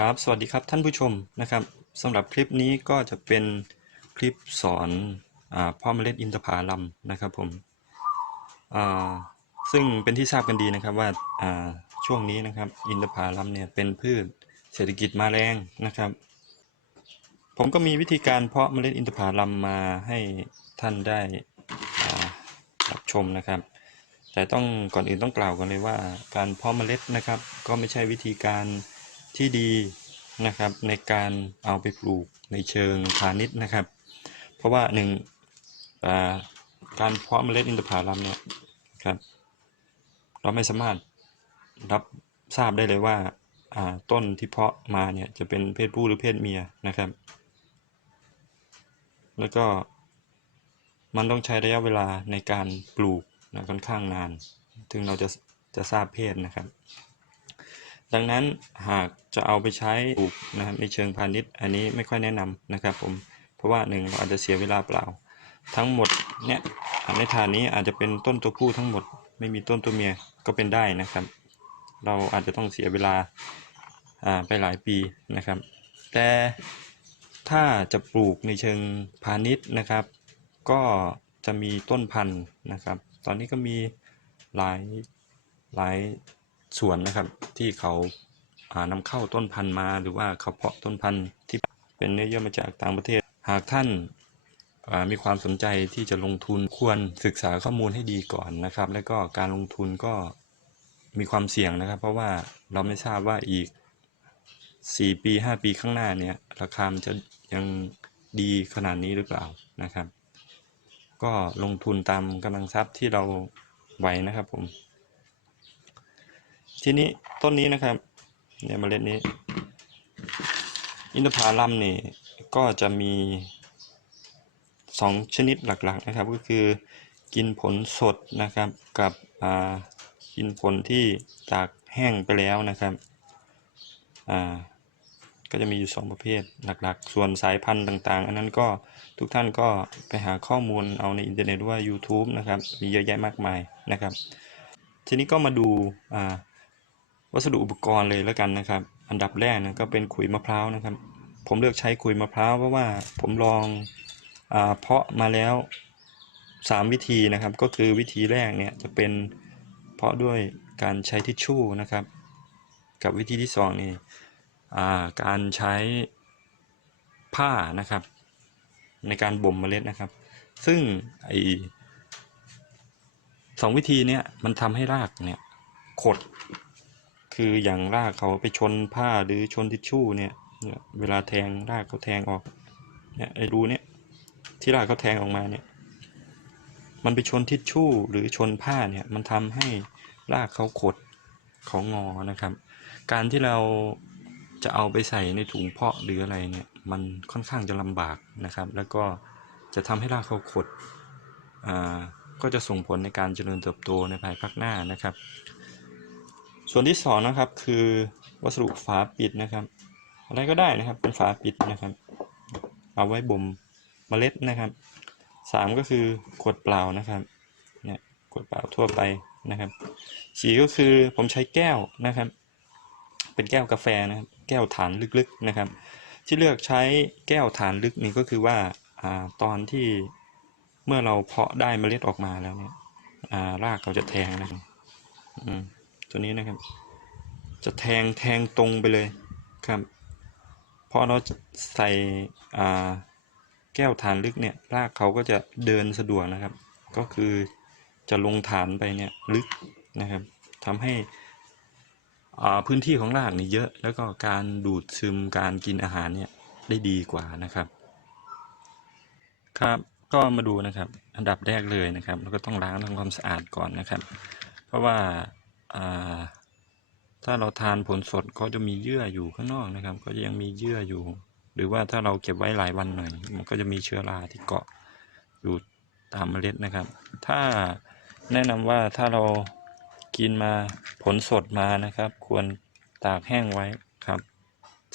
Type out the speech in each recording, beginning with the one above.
ครับสวัสดีครับท่านผู้ชมนะครับสำหรับคลิปนี้ก็จะเป็นคลิปสอนอาเพ่อเมล็ดอินทผลัมนะครับผมซึ่งเป็นที่ทราบกันดีนะครับว่าช่วงนี้นะครับอินทผลัมเนี่ยเป็นพืชเศรษฐกิจมาแรงนะครับ ผมก็มีวิธีการเพาะเมล็ดอินทผลัมมาให้ท่านได้รับชมนะครับ แต่ต้องก่อนอื่นต้องกล่าวกันเลยว่าการเพาะเมล็ดนะครับ ก็ไม่ใช่วิธีการ ที่ดีนะครับในการเอาไปปลูกในเชิงพาณิชย์นะครับ เพราะว่าหนึ่งการเพาะเมล็ดอินทผลัมเนี่ยครับเราไม่สามารถรับทราบได้เลยว่าต้นที่เพาะมาเนี่ยจะเป็นเพศผู้หรือเพศเมียนะครับ แล้วก็มันต้องใช้ระยะเวลาในการปลูกนะค่อนข้างนาน ถึงเราจะจะทราบเพศนะครับ ดังนั้นหากจะเอาไปใช้ปลูกนะครับในเชิงพาณิชย์ อันนี้ไม่ค่อยแนะนำนะครับผมเพราะว่าหนึ่งเราอาจจะเสียเวลาเปล่า ทั้งหมดเนี่ยในฐานนี้อาจจะเป็นต้นตัวผู้ทั้งหมด ไม่มีต้นตัวเมียก็เป็นได้นะครับ เราอาจจะต้องเสียเวลาอ่าไปหลายปีนะครับ แต่ถ้าจะปลูกในเชิงพาณิชย์นะครับ ก็จะมีต้นพันธุ์นะครับ ตอนนี้ก็มีหลายหลาย ส่วนนะครับ ที่เขาานำเข้าต้นพันธุ์มาหรือว่าเขาเพาะต้นพันธุ์ที่เป็นเนื้อเยื่อมาจากต่างประเทศ หากท่านามีความสนใจที่จะลงทุนควรศึกษาข้อมูลให้ดีก่อนนะครับ แล้วก็การลงทุนก็มีความเสี่ยงนะครับ เพราะว่าเราไม่ทราบว่าอีก 4 ปี 5 ปีข้างหน้าเนี่ยราคามจะยังดีขนาดนี้หรือเปล่านะครับ ก็ลงทุนตามกำลังทรัพย์ที่เราไหวนะครับผม ทีนี้ต้นนี้นะครับเนี่ยเมล็ดนี้ อินทผลัมนี่ก็จะมีสองชนิดหลักๆนะครับ ก็คือกินผลสดนะครับกับกินผลที่ตากแห้งไปแล้วนะครับอ่าก็จะมีอยู่สองประเภทหลักๆ ส่วนสายพันธุ์ต่างๆ อันนั้นก็ทุกท่านก็ไปหาข้อมูลเอาในอินเทอร์เน็ตว่า YouTube นะครับ มีเยอะแยะมากมายนะครับ ทีนี้ก็มาดูอ่า วัสดุอุปกรณ์เลยแล้วกันนะครับ อันดับแรกนะก็เป็นขุยมะพร้าวนะครับ ผมเลือกใช้ขุยมะพร้าวเพราะว่าผมลองอเพาะมาแล้ว 3 วิธีนะครับ ก็คือวิธีแรกเนี่ยจะเป็นเพาะด้วยการใช้ทิชชู่นะครับ กับวิธีที่สองนี่การใช้ผ้านะครับ ในการบ่มเมล็ดนะครับ ซึ่งไอสองวิธีเนี้ยมันทำให้รากเนี่ยขด คืออย่างรากเขาไปชนผ้าหรือชนทิชชู่เนี่ย เวลาแทงรากเขาแทงออก เนี่ยไอ้รูเนี่ย ที่รากเขาแทงออกมาเนี่ย มันไปชนทิชชู่หรือชนผ้าเนี่ย มันทำให้รากเขาขดเขางอนะครับ การที่เราจะเอาไปใส่ในถุงเพาะหรืออะไรเนี่ย มันค่อนข้างจะลำบากนะครับ แล้วก็จะทำให้รากเขาขด อ่า ก็จะส่งผลในการเจริญเติบโตในภายภาคหน้านะครับ ส่วนที่สองนะครับคือวัสดุฝาปิดนะครับอะไรก็ได้นะครับเป็นฝาปิดนะครับ เอาไว้บ่มเมล็ดนะครับสามก็คือขวดเปล่านะครับเนี่ยขวดเปล่าทั่วไปนะครับสี่ก็คือผมใช้แก้วนะครับ เป็นแก้วกาแฟนะครับ แก้วฐานลึกๆนะครับ ที่เลือกใช้แก้วฐานลึกนี่ก็คือว่าอตอนที่เมื่อเราเพาะได้เมล็ดออกมาแล้วเนี่ยรากเขาจะแทงนะครับอืม ตัวนี้นะครับ จะแทงแทงตรงไปเลยครับพอเราใส่แก้วฐานลึกเนี่ยรากเขาก็จะเดินสะดวกนะครับ ก็คือจะลงฐานไปเนี่ยลึกนะครับทำให้พื้นที่ของรากนี่เยอะ แล้วก็การดูดซึมการกินอาหารเนี่ยได้ดีกว่านะครับ ครับก็มาดูนะครับ อันดับแรกเลยนะครับ เราก็ต้องล้างทำความสะอาดก่อนนะครับ เพราะว่า ถ้าเราทานผลสดก็จะมีเยื่ออยู่ข้างนอกนะครับ ก็ยังมีเยื่ออยู่ หรือว่าถ้าเราเก็บไว้หลายวันหน่อย มันก็จะมีเชื้อราที่เกาะอยู่ตามเมล็ดนะครับ ถ้าแนะนำว่าถ้าเรากินมาผลสดมานะครับ ควรตากแห้งไว้ครับ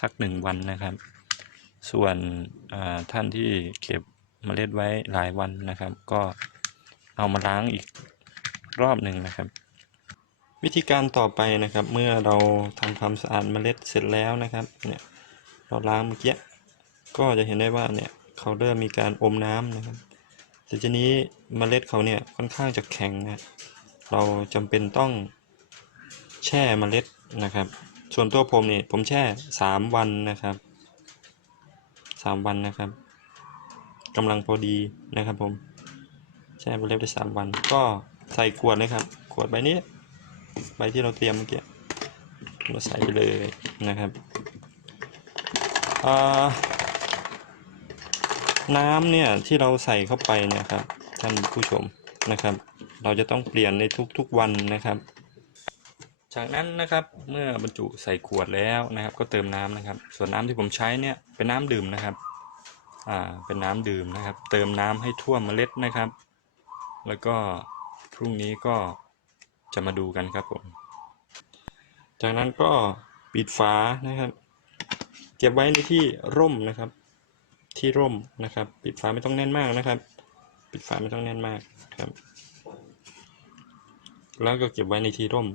สักหนึ่งวันนะครับ ส่วนท่านที่เก็บเมล็ดไว้หลายวันนะครับ ก็เอามาล้างอีกรอบหนึ่งนะครับ วิธีการต่อไปนะครับ เมื่อเราทำความสะอาดเมล็ดเสร็จแล้วนะครับ เนี่ยเราล้างเมื่อกี้ก็จะเห็นได้ว่าเนี่ยเขาเริ่มมีการอมน้ำนะครับแต่ทีนี้เมล็ดเขาเนี่ยค่อนข้างจะแข็งนะเราจำเป็นต้องแช่เมล็ดนะครับ ส่วนตัวผมเนี่ยผมแช่สามวันนะครับสามวันนะครับกำลังพอดีนะครับผม แช่เมล็ดได้สามวัน ก็ใส่ขวดนะครับ ขวดใบนี้ ใบที่เราเตรียมเมื่อกี้เราใส่ไปเลยนะครับน้ำเนี่ยที่เราใส่เข้าไปเนี่ยครับท่านผู้ชมนะครับ เราจะต้องเปลี่ยนในทุกๆวันนะครับ จากนั้นนะครับเมื่อบรรจุใส่ขวดแล้วนะครับ ก็เติมน้ำนะครับ ส่วนน้ำที่ผมใช้เนี่ยเป็นน้ำดื่มนะครับอ่าเป็นน้ำดื่มนะครับ เติมน้ำให้ท่วมเมล็ดนะครับ แล้วก็พรุ่งนี้ก็ จะมาดูกันครับผม จากนั้นก็ปิดฝานะครับ เก็บไว้ในที่ร่มนะครับ ที่ร่มนะครับ ปิดฝาไม่ต้องแน่นมากนะครับ ปิดฝาไม่ต้องแน่นมากครับ แล้วก็เก็บไว้ในที่ร่ม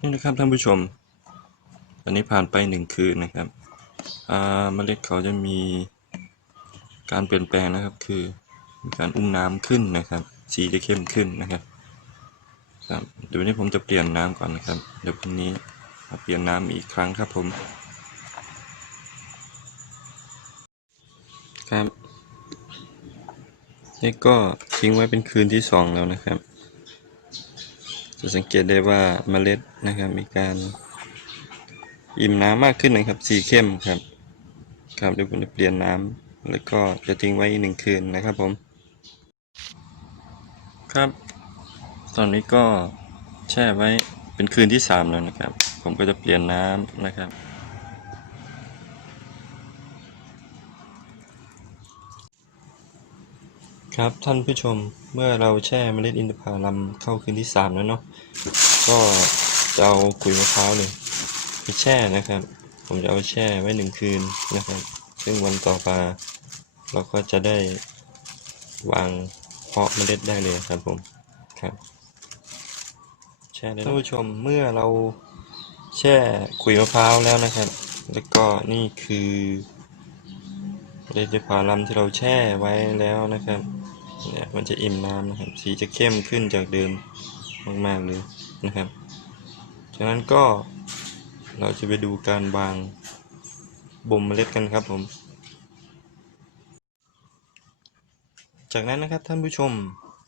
นี่นะครับท่านผู้ชม อันนี้ผ่านไปหนึ่งคืนนะครับเมล็ดเขาจะมีการเปลี่ยนแปลงนะครับ คือมีการอุ้มน้ำขึ้นนะครับ สีจะเข้มขึ้นนะครับ ครับเดี๋ยววันนี้ผมจะเปลี่ยนน้ำก่อนนะครับ เดี๋ยวพรุ่งนี้มาเปลี่ยนน้ำอีกครั้งครับผม ครับ นี่ก็ทิ้งไว้เป็นคืนที่สองแล้วนะครับ จะสังเกตได้ว่าเมล็ดนะครับมีการอิ่มน้ำมากขึ้นนะครับ สีเข้มครับ ครับเดี๋ยวผมจะเปลี่ยนน้ำแล้วก็จะทิ้งไว้อีกหนึ่งคืนนะครับผม ครับ ตอนนี้ก็แช่ไว้เป็นคืนที่สามแล้วนะครับ ผมก็จะเปลี่ยนน้ำนะครับ ครับท่านผู้ชมเมื่อเราแช่เมล็ดอินทผลัมเข้าคืนที่สามแล้วเนาะก็จะเอาขุยมะพร้าวเลยไปแช่นะครับ ผมจะเอาแช่ไว้หนึ่งคืนนะครับ ซึ่งวันต่อมาเราก็จะได้วางเพาะเมล็ดได้เลยครับผมครับ ช่ท่านผู้ชมเมื่อเราแช่ขุยมะพร้าวแล้วนะครับ แล้วก็นี่คือเมล็ดอินลัมที่เราแช่ไว้แล้วนะครับเนี่ยมันจะอิ่มน้ำนะครับ สีจะเข้มขึ้นจากเดิมมากๆเลยนะครับจากนั้นก็เราจะไปดูการวางบ่มเมล็ดกันครับผม จากนั้นนะครับท่านผู้ชม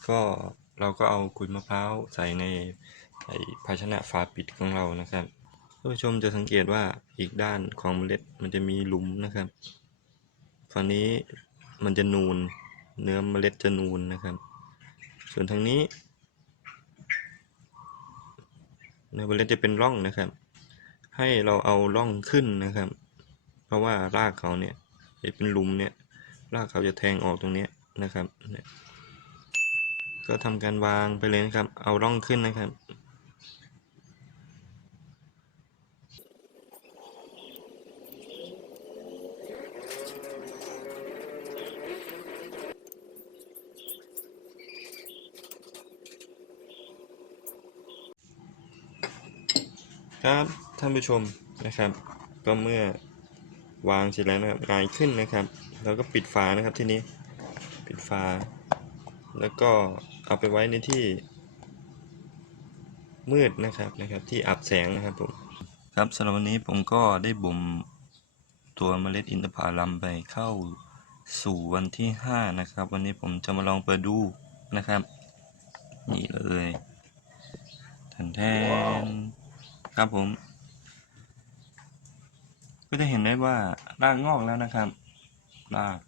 ก็เราก็เอาขุยมะพร้าวใส่ใน ไอภาชนะฝาปิดของเรานะครับท่านผู้ชมจะสังเกตว่าอีกด้านของเมล็ดมันจะมีหลุมนะครับฝั่งนี้มันจะนูนเนื้อเมล็ดจะนูนนะครับ ส่วนทางนี้ เนื้อเมล็ดจะเป็นร่องนะครับ ให้เราเอาร่องขึ้นนะครับ เพราะว่ารากเขาเนี่ยเป็นหลุมเนี่ยรากเขาจะแทงออกตรงนี้นะครับ ก็ทำการวางไปเลยนะครับ เอาร่องขึ้นนะครับ ครับท่านผู้ชมนะครับ ก็เมื่อวางเสร็จแล้วนะครับหงายขึ้นนะครับแล้วก็ปิดฝานะครับที่นี้ปิดฝา แล้วก็เอาไปไว้ในที่มืดนะครับนะครับ ที่อับแสงนะครับผมครับสำหรับวันนี้ผมก็ได้บ่มตัวเมล็ดอินทผลัมไปเข้าสู่วันที่ห้านะครับ วันนี้ผมจะมาลองเปิดดูนะครับ นี่เลยแทนแทน ครับผม ก็จะเห็นได้ว่ารากงอกแล้วนะครับ ราก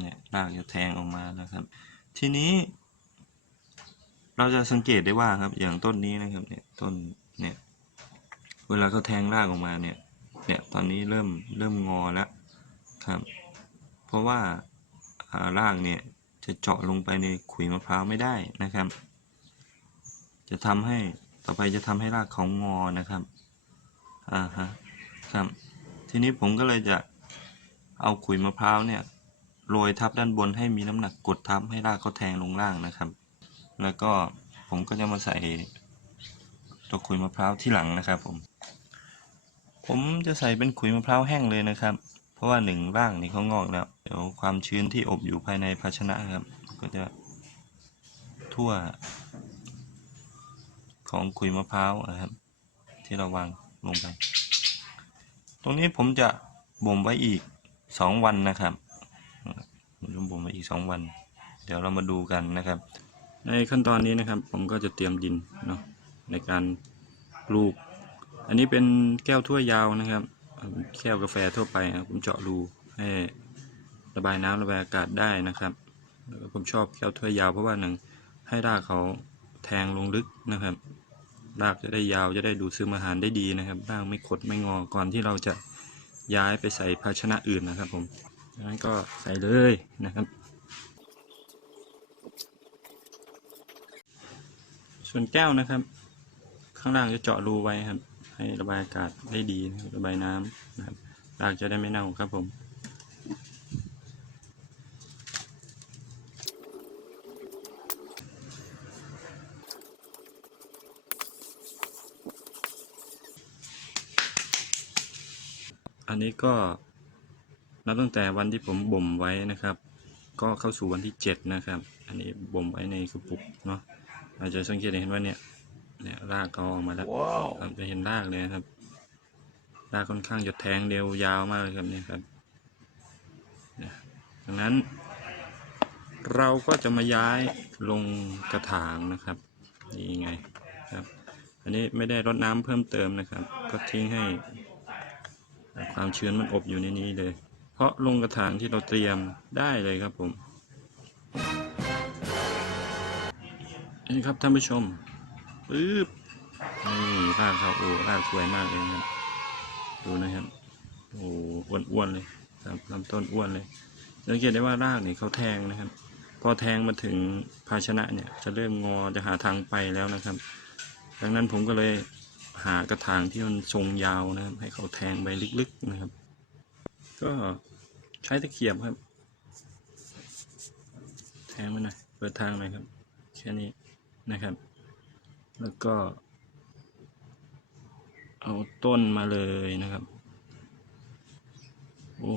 เนี่ยรากจะแทงออกมานะครับ ทีนี้ เราจะสังเกตได้ว่าครับ อย่างต้นนี้นะครับ เนี่ยต้นเนี่ยเวลาเขาแทงรากออกมาเนี่ย เนี่ยตอนนี้เริ่มเริ่มงอแล้วครับ เพราะว่าารากเนี่ยจะเจาะลงไปในขุยมะพร้าวไม่ได้นะครับ จะทำให้ ต่อไปจะทำให้รากเขางอนะครับ อ่าฮะ ครับ ทีนี้ผมก็เลยจะเอาขุยมะพร้าวเนี่ยโรยทับด้านบนให้มีน้ำหนักกดทับให้รากเขาแทงลงล่างนะครับ แล้วก็ผมก็จะมาใส่ตัวขุยมะพร้าวที่หลังนะครับ ผม ผมจะใส่เป็นขุยมะพร้าวแห้งเลยนะครับ เพราะว่าหนึ่งร่างนี่เขางอกแล้วเดี๋ยวความชื้นที่อบอยู่ภายในภาชนะครับ ก็จะทั่ว ของขุยมะพร้าวนะครับ ที่เราวางลงไป ตรงนี้ผมจะบ่มไว้อีกสองวันนะครับผมจะบ่มไว้อีกสองวัน เดี๋ยวเรามาดูกันนะครับ ในขั้นตอนนี้นะครับ ผมก็จะเตรียมดินเนาะในการปลูก อันนี้เป็นแก้วถ้วยยาวนะครับแก้วกาแฟทั่วไปผมเจาะรูให้ระบายน้ำระบายอากาศได้นะครับ ผมชอบแก้วถ้วยยาวเพราะว่าหนึ่งให้รากเขา แทงลงลึกนะครับ รากจะได้ยาวจะได้ดูดซึมอาหารได้ดีนะครับรากไม่ขดไม่งอก่อนที่เราจะย้ายไปใส่ภาชนะอื่นนะครับผมดังนั้นก็ใส่เลยนะครับ ส่วนแก้วนะครับ ข้างล่างจะเจาะรูไว้ครับ ให้ระบายอากาศได้ดีนะครับระบายน้ำนะครับรากจะได้ไม่เน่าครับผม นนี้ก็นับตั้งแต่วันที่ผมบ่มไว้นะครับ ก็เข้าสู่วันที่เจ็ดนะครับ อันนี้บ่มไว้ในกระปุกเนาะอาจจะสังเกตเห็นว่าเนี่ยเนี่ยรากเขาออกมาแล้วครับจะเห็นรากเลยนะครับรากค่อนข้างจะแทงเร็วยาวมากเลยครับเนี่ยครับเนี่ยดังนั้น เราก็จะมาย้ายลงกระถางนะครับนี่ไงครับ อันนี้ไม่ได้รดน้ำเพิ่มเติมนะครับ ก็ทิ้งให้ ความชื้นมันอบอยู่ในนี้เลย เพราะลงกระถางที่เราเตรียมได้เลยครับผมนี่ครับท่านผู้ชมปึ๊บนี่รากเขาโอ้รากสวยมากเลยครับ ดูนะครับโอ้อ้วนๆเลยครับลำต้นอ้วนเลยสังเกตได้ว่ารากเนี่ยเขาแทงนะครับ พอแทงมาถึงภาชนะเนี่ยจะเริ่มงอจะหาทางไปแล้วนะครับ ดังนั้นผมก็เลย หากระถางที่มันทรงยาวนะครับ ให้เขาแทงไปลึกๆนะครับ ก็ใช้ตะเกียบครับ แทงมาหน่อยเปิดทางหน่อยครับแค่นี้นะครับ แล้วก็ เอาต้นมาเลยนะครับ โอ้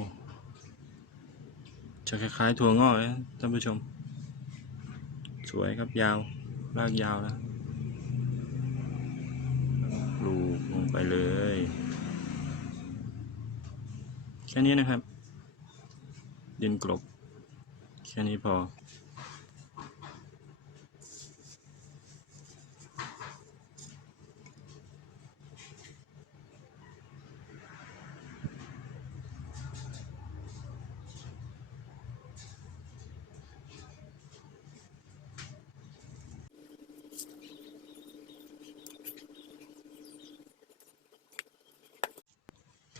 จะคล้ายๆถั่วงอกนะท่านผู้ชม สวยครับยาว รากยาวแล้ว ลูกลงไปเลย แค่นี้นะครับ ดินกลบ แค่นี้พอ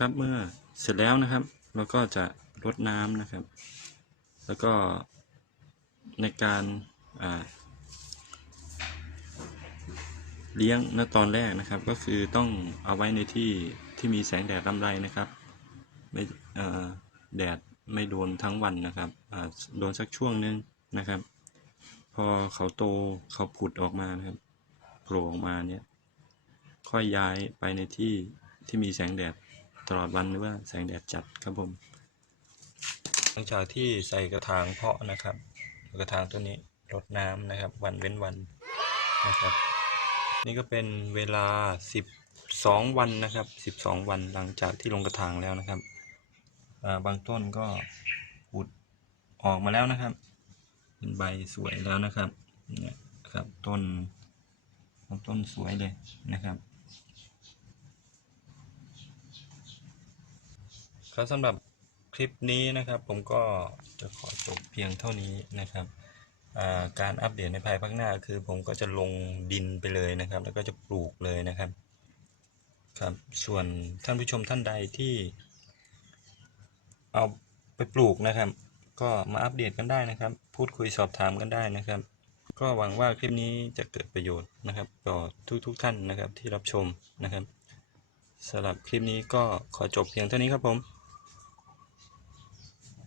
ครับเมื่อเสร็จแล้วนะครับ เราก็จะรดน้ำนะครับ แล้วก็ในการเลี้ยงณตอนแรกนะครับ ก็คือต้องเอาไว้ในที่ที่มีแสงแดดลำไรนะครับไม่แดดไม่โดนทั้งวันนะครับโดนสักช่วงหนึงนะครับ พอเขาโตเขาผุดออกมานะครับโผล่ออกมาเนี่ยค่อยย้ายไปในที่ที่มีแสงแดด ตลอดวันหรือว่าแสงแดดจัดครับผม หลังจากที่ใส่กระถางเพาะนะครับ กระถางตัวนี้รดน้ำนะครับ วันเว้นวันนะครับ นี่ก็เป็นเวลา 12 วันนะครับ 12 วันหลังจากที่ลงกระถางแล้วนะครับาบางต้นก็ปุดออกมาแล้วนะครับเป็นใบสวยแล้วนะครับเนี่ยครับต้นต้นสวยเลยนะครับ ครับสำหรับคลิปนี้นะครับผมก็จะขอจบเพียงเท่านี้นะครับการอัปเดตในภายภาคหน้าคือผมก็จะลงดินไปเลยนะครับ แล้วก็จะปลูกเลยนะครับครับส่วนท่านผู้ชมท่านใดที่ เอาไปปลูกนะครับ ก็มาอัปเดตกันได้นะครับ พูดคุยสอบถามกันได้นะครับ ก็หวังว่าคลิปนี้จะเกิดประโยชน์นะครับ ต่อทุกๆทท่านนะครับที่รับชมนะครับสำหรับคลิปนี้ก็ขอจบเพียงเท่านี้ครับผม